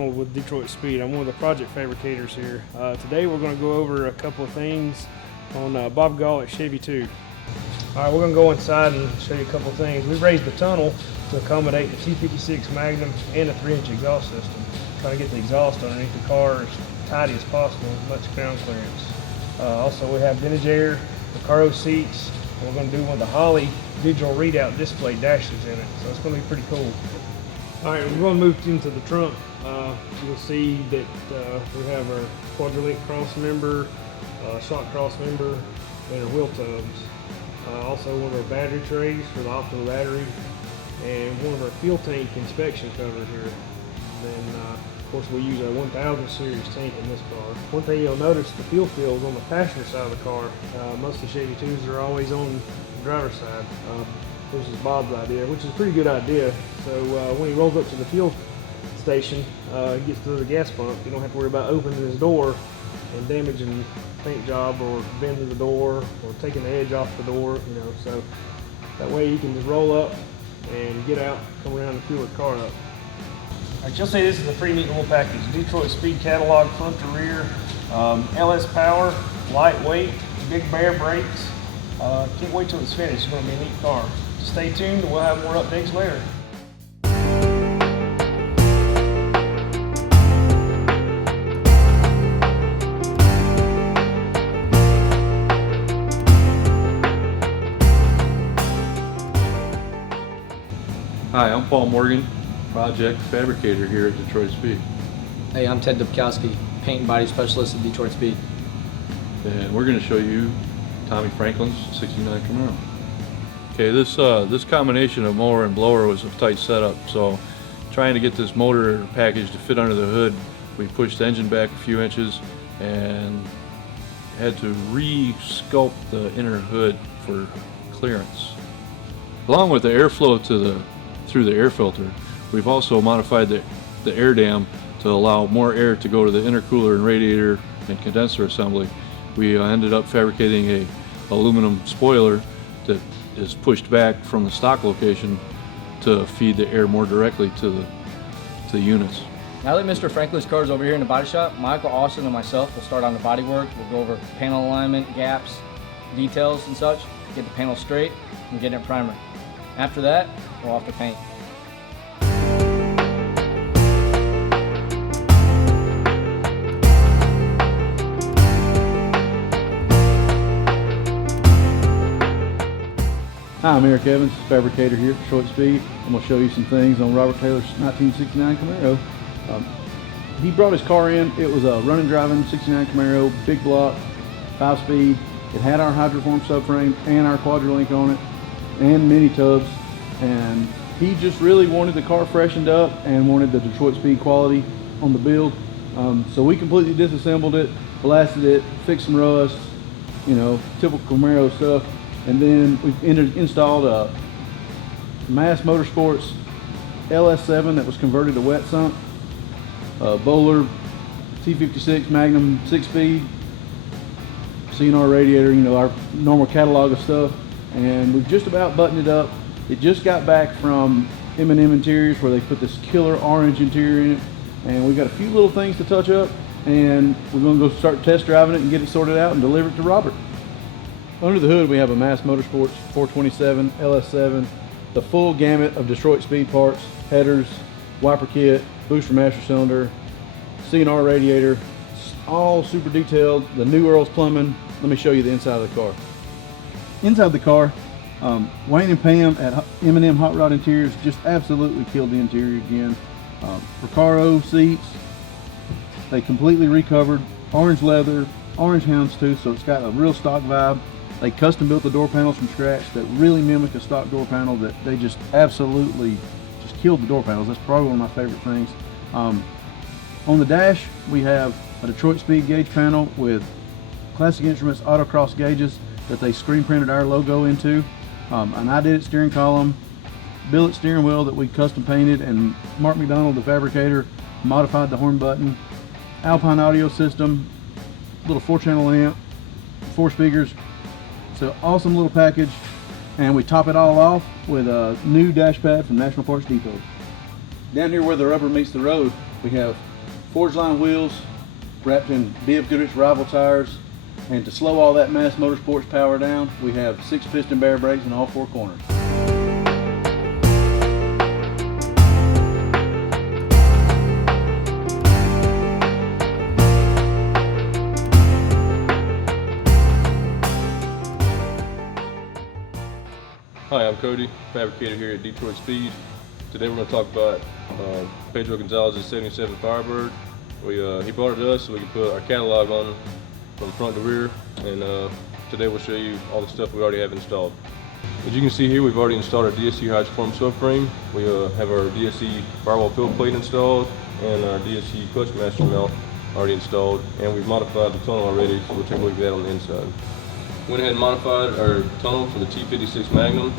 McDonald with Detroit Speed. I'm one of the project fabricators here. Today we're going to go over a couple of things on Bob Gall at Chevy 2. All right, we're going to go inside and show you a couple of things. We've raised the tunnel to accommodate the T56 Magnum and a 3-inch exhaust system. Trying to get the exhaust underneath the car as tidy as possible with much ground clearance. Also, we have vintage air, Recaro seats, and we're going to do one of the Holley digital readout display dashes in it, so it's going to be pretty cool. All right, we're going to move into the trunk. You'll see that we have our Quadrolink cross member, shock cross member, and our wheel tubs. Also one of our battery trays for the optimal battery, and one of our fuel tank inspection covers here. Then of course we use our 1000 series tank in this car. One thing you'll notice, the fuel fills on the passenger side of the car. Most of the Chevy 2s are always on the driver's side. This is Bob's idea, which is a pretty good idea. So when he rolls up to the fuel station, he gets to the gas pump, you don't have to worry about opening his door and damaging the paint job or bending the door or taking the edge off the door, you know. So that way you can just roll up and get out, come around and fuel the car up. All right, you'll see this is a pretty neat little package. Detroit Speed catalog, front to rear, LS power, lightweight, big bear brakes. Can't wait till it's finished. It's going to be a neat car. Stay tuned, we'll have more updates later. Hi, I'm Paul Morgan, project fabricator here at Detroit Speed. Hey, I'm Ted Dubkowski, paint and body specialist at Detroit Speed. And we're going to show you Tommy Franklin's 69 Camaro. Okay, this combination of mower and blower was a tight setup, so trying to get this motor package to fit under the hood, we pushed the engine back a few inches and had to re-sculpt the inner hood for clearance. Along with the airflow through the air filter, we've also modified the air dam to allow more air to go to the intercooler and radiator and condenser assembly. We ended up fabricating a aluminum spoiler that is pushed back from the stock location to feed the air more directly to the units. Now that Mr. Franklin's car is over here in the body shop, Michael, Austin, and myself will start on the body work. We'll go over panel alignment, gaps, details and such, get the panel straight, and get it primer. After that, we're off to paint. Hi, I'm Eric Evans, fabricator here at Detroit Speed. I'm going to show you some things on Robert Taylor's 1969 Camaro. He brought his car in. It was a running driving 69 Camaro, big block, 5-speed. It had our hydroform subframe and our Quadrolink on it and mini tubs. And he just really wanted the car freshened up and wanted the Detroit Speed quality on the build. So we completely disassembled it, blasted it, fixed some rust, you know, typical Camaro stuff. And then we've installed a Mass Motorsports LS7 that was converted to wet sump, Bowler T56 Magnum 6-speed, CNR radiator, you know, our normal catalog of stuff. And we've just about buttoned it up. It just got back from M&M Interiors where they put this killer orange interior in it. And we've got a few little things to touch up, and we're going to go start test driving it and get it sorted out and deliver it to Robert. Under the hood, we have a Mass Motorsports 427 LS7, the full gamut of Detroit Speed parts, headers, wiper kit, booster master cylinder, CNR radiator, all super detailed, the new Earl's plumbing. Let me show you the inside of the car. Inside the car, Wayne and Pam at M&M Hot Rod Interiors just absolutely killed the interior again. Recaro seats, they completely recovered, orange leather, orange houndstooth, so it's got a real stock vibe. They custom built the door panels from scratch that really mimic a stock door panel that they just absolutely just killed the door panels. That's probably one of my favorite things. On the dash, we have a Detroit Speed gauge panel with Classic Instruments autocross gauges that they screen printed our logo into. An I Did It steering column, billet steering wheel that we custom painted, and Mark McDonald, the fabricator, modified the horn button. Alpine audio system, little 4-channel amp, 4 speakers. It's an awesome little package, and we top it all off with a new dash pad from National Parts Depot. Down here where the rubber meets the road, we have Forge line wheels wrapped in B.F. Goodrich rival tires. And to slow all that Mass Motorsports power down, we have 6 piston bear brakes in all 4 corners. Hi, I'm Cody, fabricator here at Detroit Speed. Today we're going to talk about Pedro Gonzalez's 77 Firebird. He brought it to us so we could put our catalog on from front to rear, and today we'll show you all the stuff we already have installed. As you can see here, we've already installed our DSC Hydroform subframe. We have our DSC firewall fill plate installed and our DSC clutch master mount already installed, and we've modified the tunnel already, so we'll take a look at that on the inside. Went ahead and modified our tunnel for the T56 Magnum.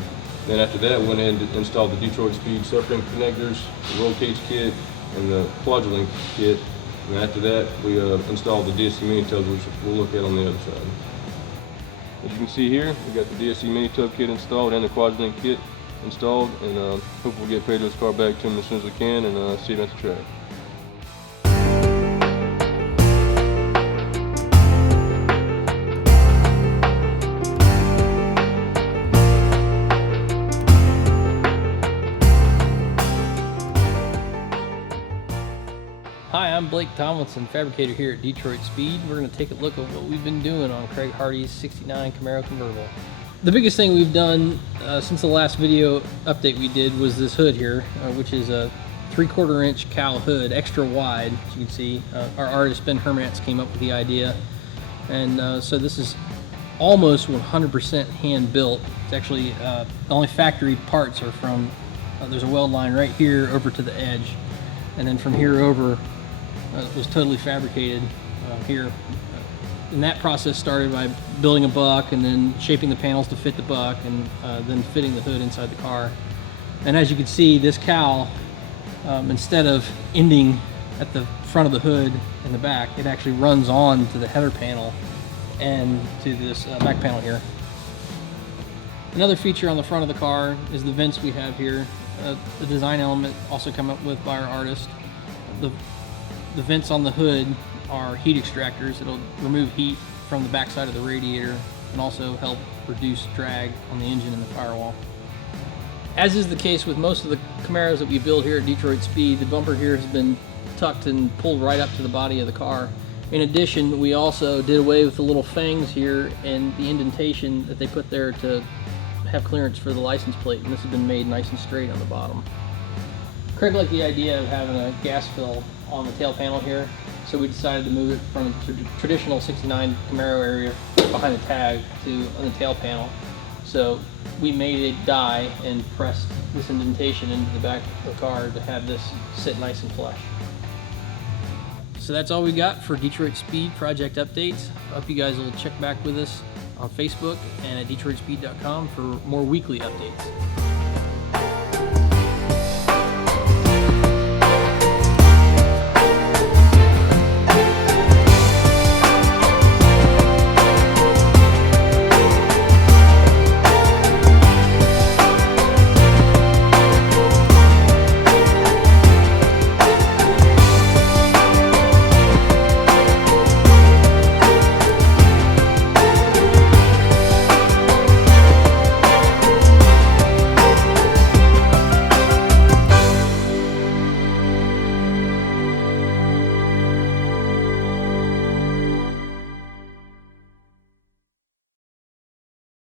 Then after that, went ahead and installed the Detroit Speed subframe connectors, the roll cage kit, and the Quadrolink kit. And after that, we installed the DSC mini tubs, which we'll look at on the other side. As you can see here, we got the DSC mini tub kit installed and the Quadrolink kit installed, and hopefully we'll get Pedro's car back to him as soon as we can and see him at the track. Hi, I'm Blake Tomlinson, fabricator here at Detroit Speed. We're going to take a look at what we've been doing on Craig Hardy's 69 Camaro convertible. The biggest thing we've done since the last video update we did was this hood here, which is a 3/4 inch cowl hood, extra wide, as you can see. Our artist Ben Hermans came up with the idea, and so this is almost 100% hand built. It's actually the only factory parts are from, there's a weld line right here over to the edge, and then from here over was totally fabricated here. And that process started by building a buck and then shaping the panels to fit the buck, and then fitting the hood inside the car. And as you can see, this cowl, instead of ending at the front of the hood and the back, it actually runs on to the header panel and to this back panel here. Another feature on the front of the car is the vents we have here. The design element also come up with by our artist. The vents on the hood are heat extractors. It'll remove heat from the backside of the radiator and also help reduce drag on the engine and the firewall. As is the case with most of the Camaros that we build here at Detroit Speed, the bumper here has been tucked and pulled right up to the body of the car. In addition, we also did away with the little fangs here and the indentation that they put there to have clearance for the license plate, and this has been made nice and straight on the bottom. Craig liked the idea of having a gas fill on the tail panel here, so we decided to move it from the traditional 69 Camaro area behind the tag to on the tail panel. So we made a die and pressed this indentation into the back of the car to have this sit nice and flush. So that's all we got for Detroit Speed project updates. I hope you guys will check back with us on Facebook and at DetroitSpeed.com for more weekly updates.